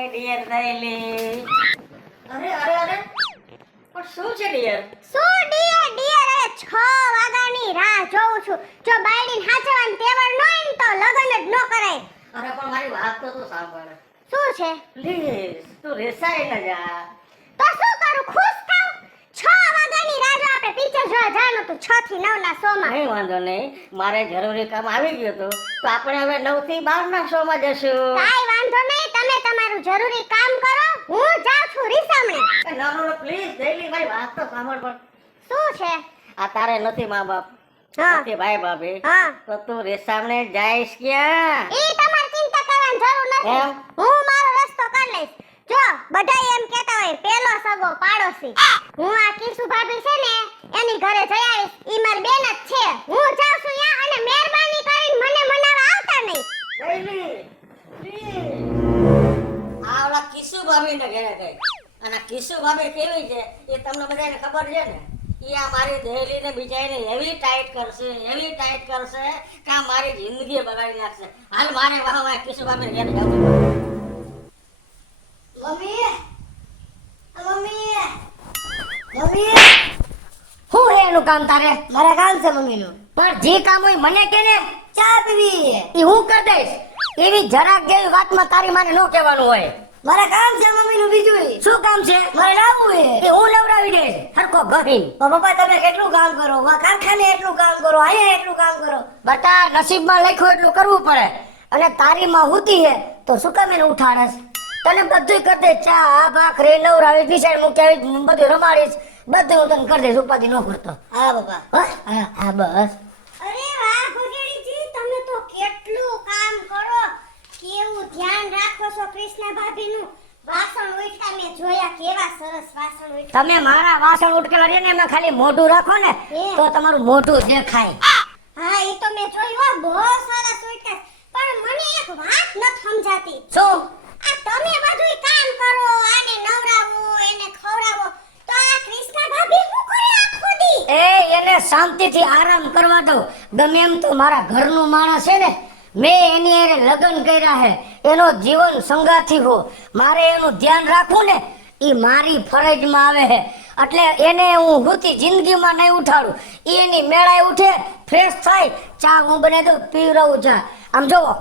Hi dear દઈલી. અરે પણ શું છે ડિયર? શું ડિયર અરે 6 વાગ્યાની રાહ જોઉં છું. જો બાયડીને હાચવાનું તેવડ ન હોય ને તો લગન જ ન કરાય. અરે પણ મારી વાત તો તું સાંભળ. શું છે? પ્લીઝ તું રેસાઈ ન જા. તો શું કરું? ખુશ થાવ. 6 વાગ્યાની રાહ જો આપણે પિક્ચર જોવા જવાનું હતું 6 થી 9 ના શો માં. નહીં વાંધો નહીં, મારે જરૂરી કામ આવી ગયું હતું તો આપણે હવે 9 થી 12 ના શો માં જશું. કાઈ વાંધો નહીં, તમે તમારું જરૂરી કામ કરો, હું જાઉં છું રીસામણે. ના પ્લીઝ દઈલી મારી વાત તો સાંભળ. પણ શું છે? આ તારે નથી મા બાપ, હા નથી ભાઈ ભાભી, હા તો તું રેસામણે જાઈશ ક્યાં? ઈ તમારે ચિંતા કરવાની જરૂર નથી. એમ? હું મારો રસ્તો કરી લઈશ. જો બધાય એમ કહેતા હોય પેલો સગો પાડોશી, હું આ કિસુ ભાભી છે ને એની ઘરે જઈ આવીશ. ઈ મારી બેન જ છે. હું જાઉં છું યા, અને મહેરબાની કરીને મને મનાવવા આવતા નહીં. દઈલી પ્લીઝ. આ ઓલા કિસુ ભાભીને ઘરે ગઈ, અને કિસુ ભાભી કેવી છે એ તમને બધાને ખબર છે ને. ઈ આ મારી દહેલીને બિચારીને એવી ટાઈટ કરશે કે આ મારી જિંદગી બગાડી નાખશે. હાલ મારે વાહ કિસુ ભાભીને ઘરે જવું. મમ્મી શું હે એનું કામ તારે? મારા કામ છે મમ્મીનું. પણ જે કામ હોય મને કે ને, ચા પીવી. ઈ હું કરી દઈશ. એવી જરાક જેવી વાતમાં તારી માને ન કહેવાનું હોય. મારા કામ છે મમ્મીનું બીજું. શું કામ છે? મારે લાવવું હે. એ હું નવરાવી દઈશ હરખો ગહીન. પણ પપ્પા તમે કેટલું કામ કરો, કારખાને એટલું કામ કરો, અહીંયા એટલું કામ કરો. બટા નસીબમાં લખ્યું એટલું કરવું પડે. અને તારી માં હુતી હે તો શું કામ એને ઉઠાડસ? તને બધું કરી દે, ચા ભાખરી નવરાવી બિસાડી મૂકી બધું રમાડીશ, બધું હું તને કરી દઈશ, ઉપાધિ ન કરતો. હા પપ્પા. હા બસ. અરે વાહ ભગેડીજી, તમે તો કેટલું કામ કરો, કેવું ધ્યાન રાખો છો કૃષ્ણા ભાભીનું. વાસણ ઉઠ્યા મેં જોયા, કેવા સરસ વાસણ ઉઠ્યા. તમે મારા વાસણ ઉટકેલા છે ને એમાં ખાલી મોઢું રાખો ને તો તમારું મોઢું દેખાય. હા એ તો મેં જોયું, બહુ સરસ ઉઠ્યા. પણ મને એક વાત નથી સમજાતી. શું? આ તમે બધુંય કામ કરો, આને નવરાવો, એને ખવડાવો, તો આ કૃષ્ણા ભાભી શું કરે આખો દી? એને શાંતિથી આરામ કરવા દો. ગમે એમ તો મારા ઘરનું માણસ છે ને, મેં એની હારે લગ્ન કર્યા હે, એનો જીવન સંગાથી હો. મારે એનું ધ્યાન રાખવું ને ઈ મારી ફરજમાં આવે છે. એટલે એને હું હુતી જિંદગીમાં નહીં ઉઠાડું. ઈ એની મેળાએ ઉઠે, ફ્રેશ થાય, ચા હું બનાવી દઉં, પીવડાવું ચા. આમ જોવો,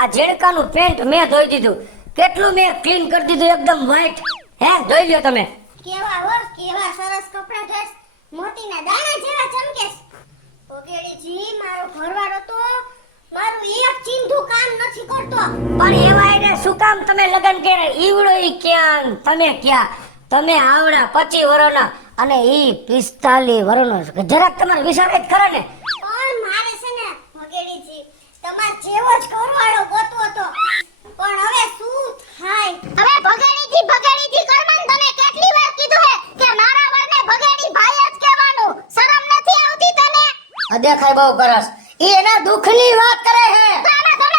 આ ઝીણકાનું પેન્ટ મેં ધોઈ દીધું, કેટલું મેં ક્લીન કરી દીધું, એકદમ વ્હાઈટ. હે જોઈ લ્યો તમે. કેવા હોશ, કેવા સરસ કપડાં ડ્રેસ, મોતીના દાણા જેવા ચમકે. ભગેડીજી, મારો ઘરવાળો તો મારું એક ચીંધું કામ નથી કરતો. પણ એવા એને શું કામ તમે લગ્ન કર્યા? ઈવડો ઈ ક્યાં, તમે ક્યાં? તમે આવડા 25 વર્ષના અને ઈ 45 વર્ષનો. જરાક તમારે વિચાર જ ખરો ને. પણ મારે છે ને ભગેડીજી તમાર જેવો જ ઘરવાળો ગોતવો હતો. પણ હવે શું થાય? હવે ભગેડીજી કરમન, તમે કેટલી વાર કીધું હે કે મારા વરને ભગેડી ભાઈ જ કહેવાનું. શરમ નથી આવતી તને? અદેખાય બહુ કરસ. ઈ એના દુઃખની વાત કરે હે. તો આમાં તમે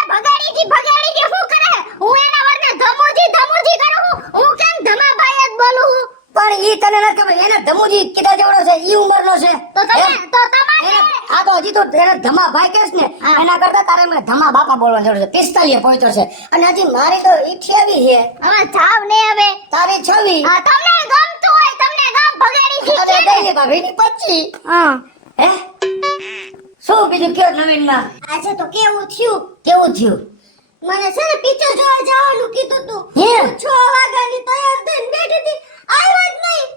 ભગેડીજી શું કરે? હું એના વરને ધમુજી કરું. હું કેમ ધમાભાઈ જ બોલું હું? પણ ઈ તને ન ખબર, એને ધમુજી કીધા જેવડો છે, ઈ ઉંમરનો છે. તો તમારે આ તો હજી તો એને ધમા ભાઈ કહેશ ને, એના કરતા તારે મને ધમા બાપા બોલવાની જરૂર છે. 45 પહોંચ્યો છે અને હજી મારી તો 28 છે. હા જાવ ને હવે. તારી 26. હા તમને ગમતું હોય તમને ગમ ભગેડીજી. અને દઈની ભાભીની 25. હા હે શું બીજું કયો નવીનમાં? આજે તો કેવું થયું? કેવું થયું? મને છે ને પિક્ચર જોવા જવાનું કીધું તું. હે? 6 વાગ્યાની તૈયાર થઈને બેઠી હતી, આવ્યો જ નહીં.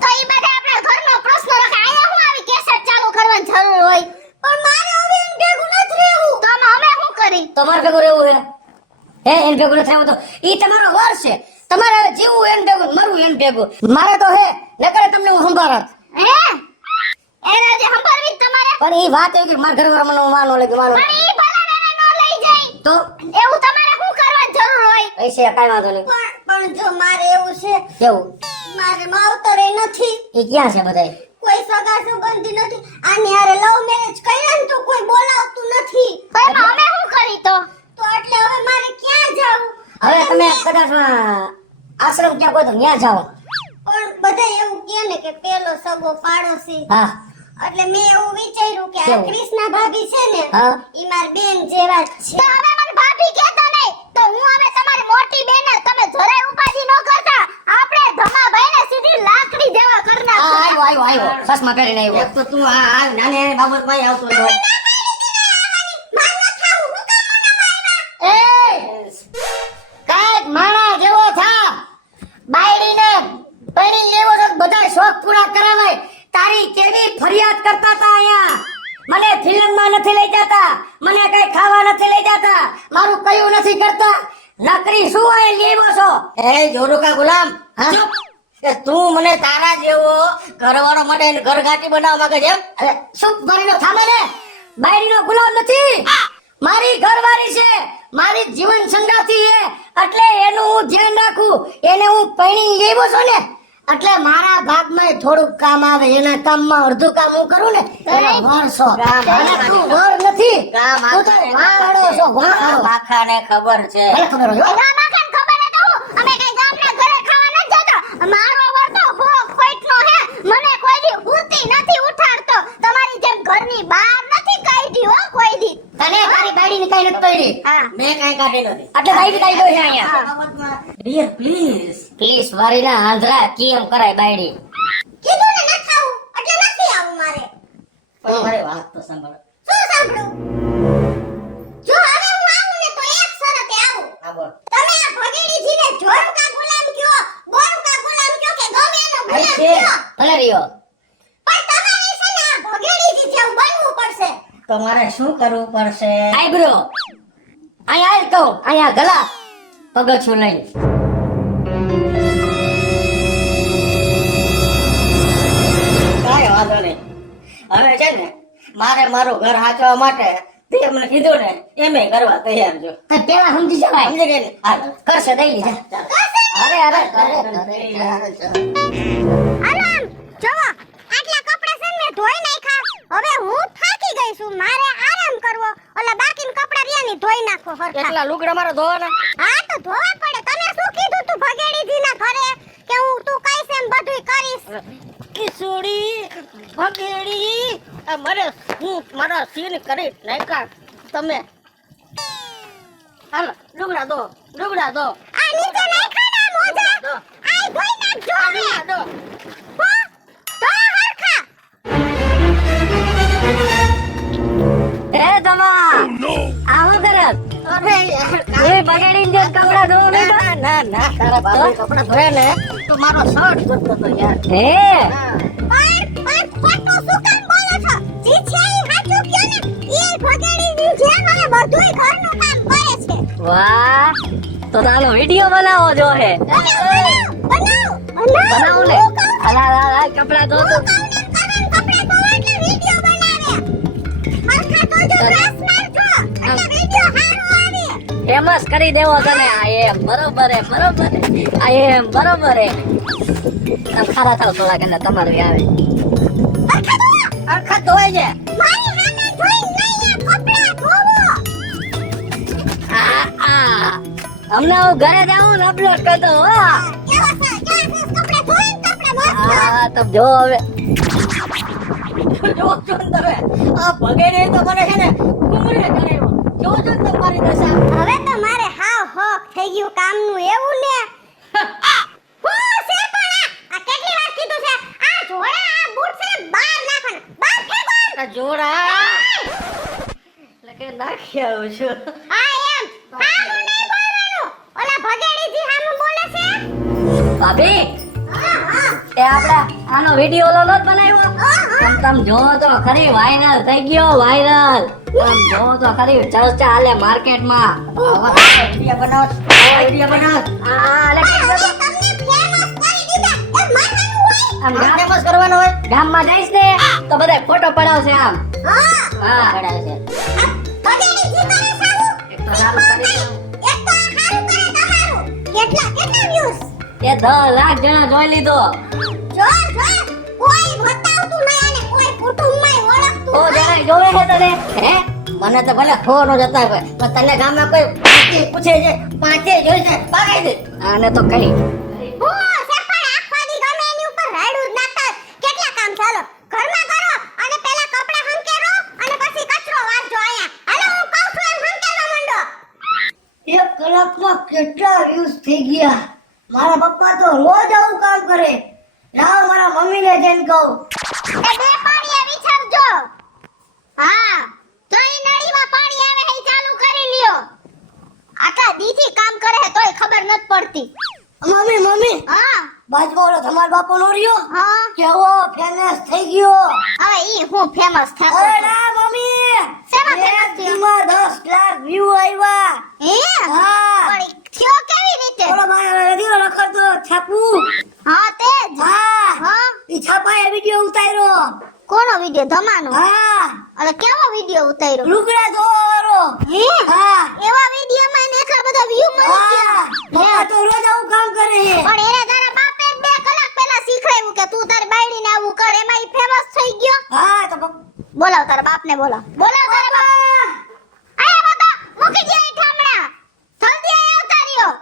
તો ઈ બધા આપણા ઘરનો પ્રશ્ન રાખે. આયા હું આવી કેસેટ ચાલુ કરવાની જરૂર હોય? પણ મારે હવે એન ભેગું નથી રહેવું. તો અમે શું કરી? તમારે ભેગું રહેવું હે? એન ભેગું નથી રહેવું તો ઈ તમારો વાર છે. તમારે હવે જીવવું એન ભેગું, મરવું એન ભેગું. મારે તો હે નકરે તમને હું સંભાળત. હે એને જે સંભાળવી તમારે? પણ ઈ વાત એવી કે મારા ઘરવાળા મને માનો લાગે માનો. પણ ઈ ભલા વેને નો લઈ જાય તો એવું તમારે શું કરવાની જરૂર હોય? પૈસે કાઈ વાંધો નહીં. પણ જો મારે એવું છે, કેવું? મારે માવતરે નથી, ઈ ક્યાં છે બધાય? કોઈ સગા સંબંધી નથી. આની હારે લવ મેરેજ કર્યા ને તો કોઈ બોલાવતું નથી. તો એમાં અમે શું કરી? તો એટલે હવે મારે ક્યાં જાવું? હવે તમે કદાચ આશ્રમ ક્યાં કોઈ તો ત્યાં જાઓ. પણ બધા એવું કહે ને કે પેલો સગો પાડોશી. હા એટલે મેં એવું વિચાર્યું કે આ કેવું? કૃષ્ણા ભાભી છે ને હા. ઈ મારી બેન જેવા જ છે. તો હવે મને ભાભી કહેતા નહીં, તો હું હવે તમારી મોટી બેન જ. તમે જરા આવ્યો ચશ્મા પહેરીને આવ્યો. એક તો તું આ નાની બાબતમાં આવતો હોય. એ કાંઈક માણા જેવો થા. બાયડીને પૈણી લેવો તો બધા શોખ પૂરા કરાવાય. તારી કેવી ફરિયાદ કરતા તા અહીંયા. મને ફિલ્મમાં નથી લઈ જતા, મને કઈ ખાવા નથી લઈ જતા, મારું કયું નથી કરતા. નકરી શું હોય લેવો છો? એ જોરુકા ગુલામ, હા? ચૂપ. એ તું મને તારા જેવો ઘરવાળો માટે ઘરઘાટી બનાવવા માંગે છે એમ? અરે શું મારીનો થામે ને? બાયડીનો ગુલામ નથી, મારી ઘરવાળી છે, મારી જીવન સંગાથી છે. એટલે એનું હું ધ્યાન રાખું. એને હું પૈણી લેવો છું ને, એટલે મારા ભાગમાં થોડુંક કામ આવે. એના કામમાં અડધું કામ હું કરું ને એનો વર છો. અને તું વર નથી, તું તો વાળો છો, વાળો. માખાને ખબર છે. મને ખબર હોય હો. રામાખાન ખબર ન કહું, અમે કઈ ગામના ઘરે ખાવા ન જતા. મારો વર્તો હો ખોટનો હે, મને કોઈ દી ઉતી નથી ઉઠાડતો. તમારી જેમ ઘરની બહાર નથી કાઢી હો કોઈ દી. તને તારી બાયડીની કઈ નથી પડી. હા મેં કાંઈ કાઢી નથી. એટલે બાયડી કાઈ ગઈ છે અહીંયા. આ બાબતમાં ડિયર પ્લીઝ. પ્લીઝ વારીના આંધળા કેમ કરાય બાયડી? કીધું ને ન ખાવું એટલે નથી આવું મારે. પણ મારી વાત તો સાંભળ. શું સાંભળું? જો હવે હું આવું ને તો એક શરતે આવું. હા બોલ. તમે આ ભગેડીજીને જોરુકા ગુલામ કયો, બોરુકા ગુલામ કયો કે ગમે એનો ગુલામ છે. કયો, ભલે રહ્યો. પણ તમારે છે ને આ ભગેડીજી જેવું બનવું પડશે. તો મારે શું કરવું પડશે? આઈબ્રો અહીંયા આય કહું, અહીંયા ગલા પગથિયું લઈ. કાંઈ વાંધો નહીં. હવે છે ને મારે મારું ઘર હાચવા માટે તે મને કીધું ને એમે કરવા તૈયાર છો. તો પેલા સમજી જવાય. સમજી ગઈ ને? હાલ. કરશે દઈ લીધા. અરે અરે અરે હાલો આમ જોવો, આટલા કપડાં છે ને મેં ધોઈ નાખ્યા. હવે હું થાકી ગઈ છું, મારે આરામ કરવો. ઓલા બાકીના કપડાં રહ્યા ની ધોઈ નાખો હરખા. એટલા લુગડા મારે ધોવાના? હા તો ધોવા પડે. તમે શું કીધું તું ભગેડીજીના ઘરે કે હું તું કઈશ એમ બધુંય કરીશ? કિશોરી ભગેડી મારે હું મારા સીન કરી નાખ્યા તમે. હાલ લુગડા દો, લુગડા દો. આ નીચે નાખ્યા ના મોજા. આય ધોઈ નાખજો હવે. લુગડા દો. હો ધો હરખા. એ તમા આવો કરત અરે યાર, એ બગાડીને જે કપડા ધોવા ના બેઠા. ના ના તારા બાપા કપડા ધોયા ને તો મારો શર્ટ કરતો તો યાર. હે પણ ખોટું શું કામ બોલો છો? જી છે ઈ હાચું કયો ને. ઈ ભગેડીની જેમ હવે બધુંય ઘરનું કામ કરે છે. વાહ, તો તારો વિડિયો બનાવો જો હે. બનાવો ને. અલા અલા અલા કપડા ધો તો. ફેમસ કરી દેવો તને. આ એમ બરોબર હે, બરોબર હે. આ એમ બરોબર હે. આમ ખારા થાવ થોડા કને તમારું આવે. અરખા ધોય છે. આ અમને હું ઘરે જાઉં ને અપલોડ કરી દઉં. હો. હા તો જો હવે જો છો ને તમે આ ભગેડી તો મને છે ને ગુમરે કરાવ્યો. જો છો ને તમારી દશા. હવે તો મારે હાવ હોક થઈ ગયું કામનું એવું ને. હું છે પણ આ કેટલી વાર કીધું છે આ જોડા આ બૂટ છે ને બહાર નાખવાના. બહાર ફેંકો. આ જોડા એટલે કે નાખી આવું છું. હા એમ હામું નહીં બોલવાનું. ઓલા ભગેડીજી હામું બોલે છે. ભાભી હા હા એ આપડા આનો વિડિયો ઓલો નત બનાવ્યો. હા. તમે જોવો તો ખરી વાયરલ થઈ ગયો, વાયરલ. તમે જોવો તો ખરી ચર્ચા હાલે માર્કેટમાં. વિડિયો બનાવો, વિડિયો બનાવો. આ લે હવે તમને ફેમસ કરી દીધા. એ માથાનું હોય. આમ આ ફેમસ કરવાનો હોય. ગામમાં જઈશ ને તો બધા ફોટો પડાવશે આમ. હા હા પડાવે છે. ભગેડીજી કરે છે આવું. એક તો સારું કરી દઉં. એક તો આ હારું કરે તમારું. કેટલા views? એ 10 લાખ જણા જોઈ લીધો. જો કોઈ બતાવતું નહીં અને કોઈ કુટુંબમાં ઓળખતું તો નહીં. જરા જોવે છે તને હે? મને તો ભલે ફોન જતા હોય પણ તને ગામમાં કોઈ પૂછે છે પાંચે જોઈ છે પાગાઈ દે. આને તો કઈ હું છે પણ આખો દી ગમે એની ઉપર રાયડું જ નાખતા હોય. કેટલા કામ ચાલો ઘરમાં કરો અને પહેલા કપડાં હંકેરો અને પછી કચરો વારજો આયા. હાલો હું કહું છું એમ હંકેરવા માંડો. એક કલાકમાં કેટલા વ્યૂઝ થઈ ગયા. મારા પપ્પા તો રોજ આવું કામ કરે. લાવો મારા મમ્મીને જઈને કહું. એ બે પાણીએ વિચારજો. હા તો ઈ નળીમાં પાણી આવે હે ઈ ચાલુ કરી લ્યો. આટલા દીથી કામ કરે હે તોય ખબર નથી પડતી. મમ્મી મમ્મી હા બાજુમાં ઓલો તમારો બાપો નો રહ્યો હા કેવો ફેમસ થઈ ગયો. હવે ઈ હું ફેમસ થાતો અરે ના મમ્મી શેમાં famous થયો? એકદીમાં 10 લાખ વ્યૂ આવ્યા. હે હા પણ ઈ થયો કેવી રીતે? ઓલો મારા રેડિયો લખતો છાપુ. હા તેજ હા હા ઈ છાપાએ વિડિયો ઉતાર્યો. કોનો વિડિયો ધમાનો? હા અરે કેવો વિડિયો ઉતાર્યો? લુગડા ધોરો. હે હા એવા વિડિયોમાં એને એટલા બધા વ્યૂ મળી હા ગયા. પપ્પા તો રોજ આવું કામ કરે છે. પણ એને તારા બાપે 2 કલાક પહેલા શીખવાડ્યું કે તું તારી બાયડીને આવું કર એમાં ઈ ફેમસ થઈ ગયો. હા તો બોલાવ તારા બાપને બોલાવ. બોલાવ તારા બાપ. આયા બાપા મૂકી જાય ઈ ઠામડા. જલ્દી આયા આવતા રહ્યો.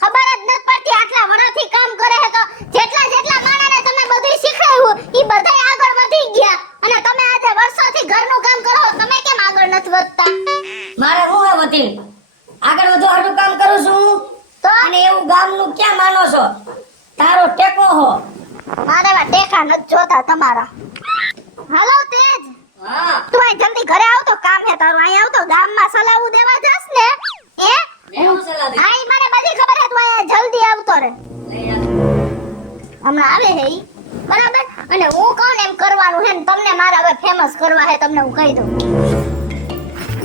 ખબર જ નથી પડતી આટલા વર્ષથી કામ કરે હે તો જેટલા માણાને તમે બધું શીખવાડ્યું ઈ બધાય આગળ વધી ગયા અને તમે આજે વર્ષોથી ઘરનું કામ કરો તમે કેમ આગળ નથી વધતા? મારે હું હે વતીન આગળ વધુ હાટું કામ કરું છું તો અને એવું ગામનું ક્યાં માનો છો? તારો ટેકો હો. મારે એવા ટેકા નથી જોતા તમારા. હાલો તેજ હા તું અહીં જલ્દી ઘરે આવ તો કામ હે તારું. અહીં આવ તો ગામમાં સલાવું દેવા જાસ ને હે એવું સલાહ દે. હા ઈ મને બધી ખબર હે તું અહીં જલ્દી આવતો રે. હમણાં આવે હે ઈ બરાબર અને હું કહું ને એમ કરવાનું હે ને તમને મારે હવે ફેમસ કરવા હે તમને હું કહી દઉં.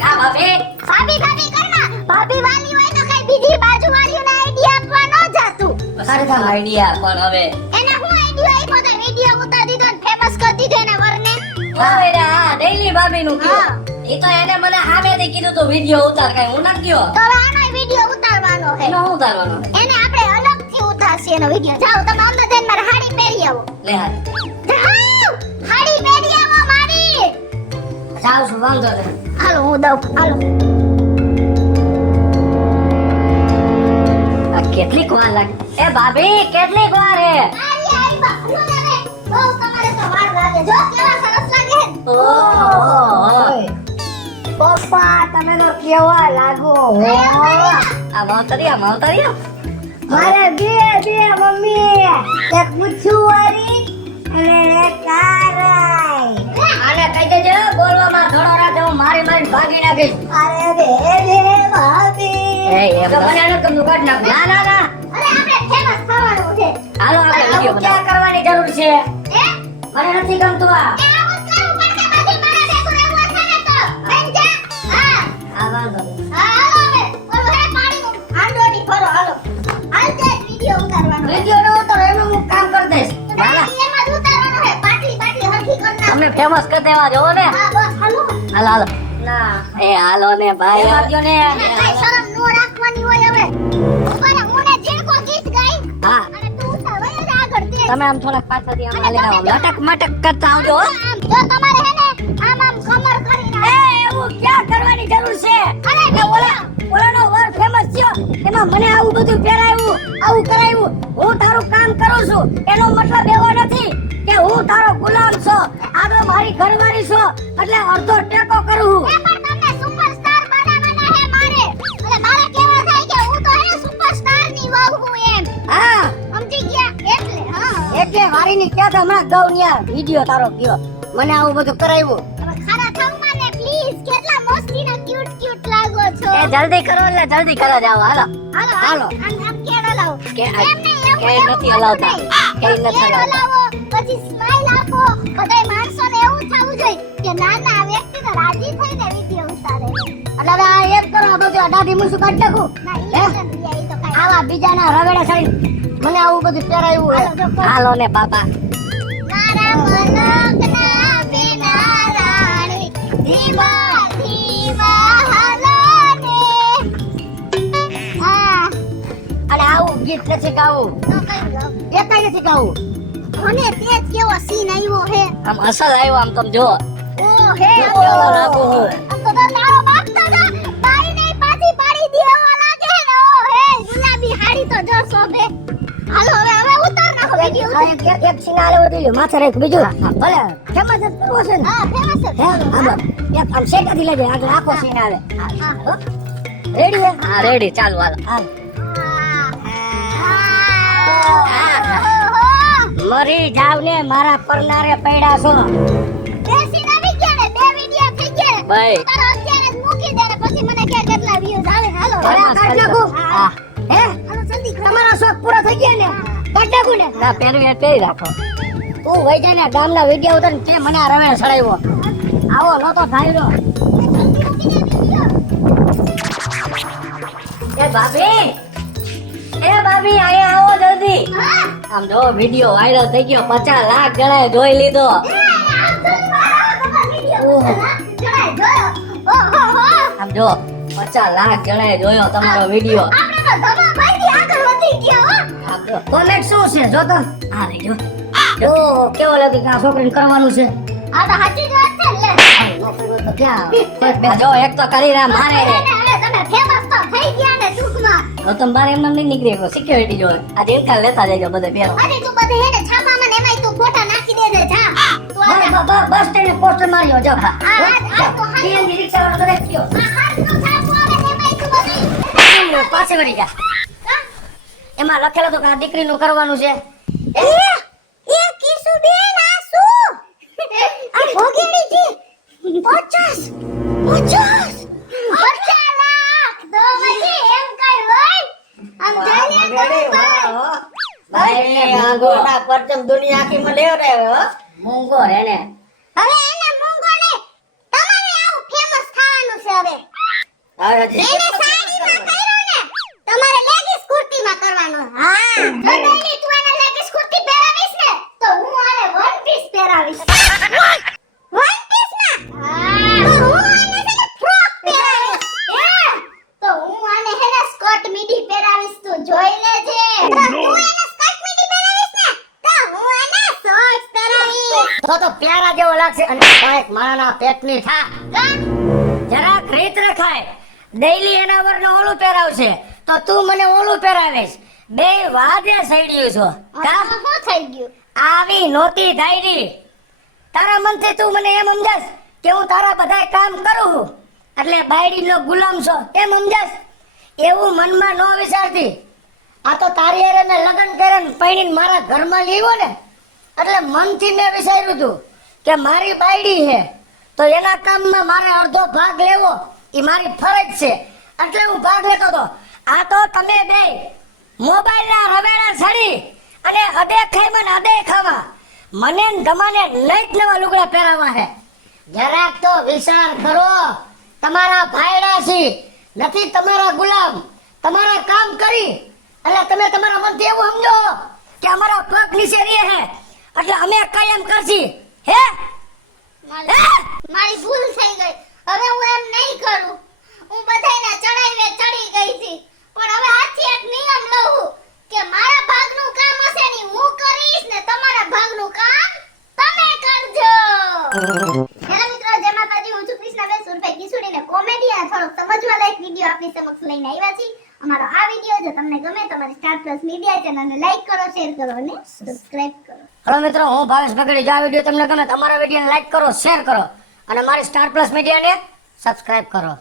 જા ભાભી ભાભી કરના ભાભી વાલી હોય તો કઈ બીજી બાજુ વાલીઓને આઈડિયા આપવા ન જાતું. ખરેખર આઈડિયા પણ હવે એને હું આઈડિયા આપ્યો તો વિડિયો ઉતારી દીધો ને ફેમસ કરી દીધો એના વરને. હવે હા ડેઈલી ભાભી નું હા. કયો ઈ તો એને મને સામેથી કીધું તો વિડિયો ઉતાર કઈ હું ના ગયો તો હવે આનો વિડિયો ઉતારવાનો હે. એનો હું ઉતારવાનો એને આપણે અલગથી ઉતારશે એનો વિડિયો. જાઓ તમે અમને જઈને મારે હાડી પહેરી આવો. લે હાલ જાઓ હાડી પહેરી આવો મારી. જાવ છું વાંધો નહીં. હાલો હું દઉં હાલો. આ કેટલીક વાર લાગે એ ભાભી કેટલીક વાર હે આરી આરી બાપુ ને બહુ તમારે તો વાર લાગે. જો કેવા સરસ લાગે હે. ઓહો પપ્પા તમે તો કેવા લાગો હો. આ માવતરિયા મારે બે મમ્મી એક પૂછું વારી અને એક કારાય. આને કહી દેજે બોલવામાં થોડો રાતે હું મારી ભાગી નાખીશ અરે બે ભાભી તો મને આને કમ કાઢ નાખ ના અરે આપણે ફેમસ થવાનું છે. હાલો આપણે વિડિયો આવું બનાવો ક્યાં કરવાની જરૂર છે? હે મને નથી ગમતું આ આવું જ કરવું પડશે બધી મારા ભેગું રહેવું હશે ને તો. સમજ્યા? હા આ વાંધો નહીં. હાલો હવે ઓલું હે પાણીનું હાંડોડી ભરો હાલો. હાલ તે વિડિયો ઉતારવાનો. વિડિયો નો ઉતારો એનું હું કામ કરી દઈશ તમારે એમાં જ ઉતારવાનો હે. પાટલી હરખી કરી નાખ. તમે ફેમસ કરી દેવા જો ને હા બસ હાલો. હાલો ના એ હાલો ને ભાઈ આવજો ને અને કાંઈ શરમ નો રાખવાની હોય હવે. ઉભા રહો, હું ને જેકો ગીત ગાઈ હા અને તું ઉતાર વયો જા આગળ તે. તમે આમ થોડાક પાછળથી આમ હાલી આવો લટક મટક કરતા આવજો હો. આમ જો તમારે હે ને આમ કમર કરીને એ એવું ક્યાં કરવાની જરૂર છે અરે એ ઓલાનો વર ફેમસ થયો એમાં મને આવું બધું પહેરાયું આવું કરાયું હું તારું કામ કરું છું એનો મતલબ એવો નથી કે હું તારો ગુલામ છું આ તો મારી ઘરવાળી છો એટલે અડધો ટેકો કરું છું એ પણ તમને સુપરસ્ટાર બનાવવાના હે મારે. એટલે મારે કેવા થાય કે હું તો હે સુપરસ્ટાર ની વહુ હું એમ. હા સમજી ગયા એટલે હા. એટલે વારીની ક્યાં તો હમણાં ગૌનિયા વિડિયો તારો ગયો મને આવું બધું કરાવ્યું હવે ખાના થાવમાં ને પ્લીઝ કેટલા મસ્તીના ક્યુટ લાગો છો. એ જલ્દી કરો એટલે જલ્દી કરો જાઓ હાલો હાલો હાલો. આમ કેળો લાવો. કે એમ નહીં, એવું કે નથી હલાવતા કે નથી કેળો હલાવતા લાવો પછી સ્માઈલ આપો. બધાય માણસોને એવું થવું જોઈએ કે ના આ વ્યક્તિ તો રાજી થઈને વિડિયો ઉતારે. એટલે હવે આ એક કરો આ બધું અડાડી મૂસું કાઢી નાખું ના ઈ હે? નથી ઈ તો કાંઈ. આવા બીજાના રવેડા સાડી મને આવું બધું પહેરાયું હાલો, જો કહો. હાલો ને બાપા મારા મનકના બેના રાણી ધીમા ધીમા હાલાને. હા અને આવું ગીત નથી ગાવું તો કઈ લો. એકાઈ નથી ગાવું મને તે જ કેવો સીન આવ્યો હે. આમ અસલ આવ્યો આમ તમે જો ઓ હે કેવો લાગુ હું આમ તો તારો બાપ તો જા બાઈને પાછી પાડી દે એવો લાગે હે ને. ઓ હે ગુલાબી હાડી તો જો શોભે. હાલો હવે ઉતાર નાખો વિડિયો. એક સિંગા લેવો દીધું માથે રાખ બીજું ભલે ફેમસ જ કરવો છે ને હા ફેમસ હે આમ એક આમ સેટાથી લેજે આગળ આખો સીન આવે હા રેડી હે હા રેડી ચાલો હાલો હાલ મરી જાવ ને મારા પરનારે પડ્યા છો બેસીને આવી ગયા ને 2 વિડિયો થઈ ગયા ભાઈ. તારો અત્યારે જ મૂકી દે ને પછી મને કે કેટલા views આવે હાલો હવે આ કાઢ નાખું. હા હે હાલો જલ્દી કરો. તમારા શોખ પૂરા થઈ ગયા ને કાઢ નાખું ને ના પહેરવી એ પહેરી રાખો તું વઈ જા ને ગામના વિડિયો ઉતાર તે મને આ રવે સડાવ્યો આવો નતો થાયરો એ ભાભી આયા આવો જલ્દી હા આમ જો વિડિયો વાયરલ થઈ ગયો 50 લાખ જણાએ જોઈ લીધો આમ જો 50 લાખ જણાએ જોયો તમારો વિડિયો આમ જો કોમેન્ટ શું છે જો તો આ રે જો જો કેવો લાગે કે આ છોકરીને કરવાનું છે તો ક્યાં જો એક તો કરી રહ્યા મારે તો તમારે એમ નહીં નીકળી ગયો સિક્યોરિટી જો આ દિનકાલ લેતા જજો બધે પહેરો બસ સ્ટેન્ડ પોસ્ટર માર્યો જો સીએનજી રિક્ષા વાળો તો ગયો પાસે વળી જા એમાં લખેલું તો કે આ દીકરીનું કરવાનું છે ભાઈ આંગોના પરચમ દુનિયા આખી માં લેવ રે હો મૂંગો રે ને હવે હજી તમારે લેગીસ કુર્તીમાં કરવાનો હા જો ડેલી તું એને લેગીસ કુર્તી પહેરાવીશ ને તો હું આને વન પીસ પહેરાવીશ વન પીસ ના તો હું આને છે ને ફ્રોક પહેરાવીશ તો હું આને હે ને સ્કર્ટ મીડી પહેરાવીશ તું જોઈ લેજે તું એને સ્કર્ટ મીડી પહેરાવીશ ને તો હું આને શોર્ટ્સ પહેરાવીશ તો પ્યારા જેવો લાગશે અને કાંઈક મારાના પેટની થા જરાક રીત રખાય ડેઈલી એના વરનો ઓલું પહેરાવશે તો તું મને ઓલું પહેરાવીશ બે વાદે સડ્યું છો કા શું થઈ ગયું આવી નોતી ધાયરી તારા મનથી તું મને એમ સમજાસ કે હું તારા બધાય કામ કરું એટલે બાયડીનો ગુલામ છો એમ સમજાસ એવું મનમાં ન વિચારતી આ તો તારી હારે મેં લગ્ન કરીને પૈણીને મારા ઘરમાં લીધો ને એટલે મનથી મેં વિચાર્યું હતું કે મારી બાયડી છે તો એના કામમાં મારે અડધો ભાગ લેવો એ મારી ફરજ છે એટલે હું ભાગ લેતો હતો આ તો તમે બે મોબાઈલના રવેડા સડી અને અદેખાઈમાં ને અદેખાવા મને ને તમારે લઈ જ નવા લુગડા પહેરાવા હે જરાક તો વિચાર કરો તમારા ભાઈડા છી નથી તમારા ગુલામ તમારા કામ કરી એટલે તમે તમારા મનથી એવું સમજો કે અમારા પગ નીચે રહે હે એટલે અમે કાયમ કરશી હે મારી ભૂલ થઈ ગઈ હવે હું એમ નહીં કરું હું બધાયને ચડાઈને ચડી ગઈ હતી પણ હવે આજથી એક નિયમ લઉં કે મારા ભાગનું કામ હશે ને હું કરીશ ને તમારા ભાગનું કામ તમે કરજો હેલો મિત્રો જય માતાજી હું છું કૃષ્ણાબેન સુરભાઈ કિશોરીને કોમેડી અને થોડોક સમજવા લાયક વિડિયો આપની સમક્ષ લઈને આવ્યા છીએ અમારો આ વિડિયો જો તમને ગમે તો અમારી સ્ટાર પ્લસ મીડિયા ચેનલને લાઈક કરો શેર કરો અને સબસ્ક્રાઇબ કરો હેલો મિત્રો હું ભાવેશ બગડી જો આ વિડિયો તમને ગમે તો અમારા વિડિયોને લાઈક કરો શેર કરો અને મારી સ્ટાર પ્લસ મીડિયાને સબસ્ક્રાઇબ કરો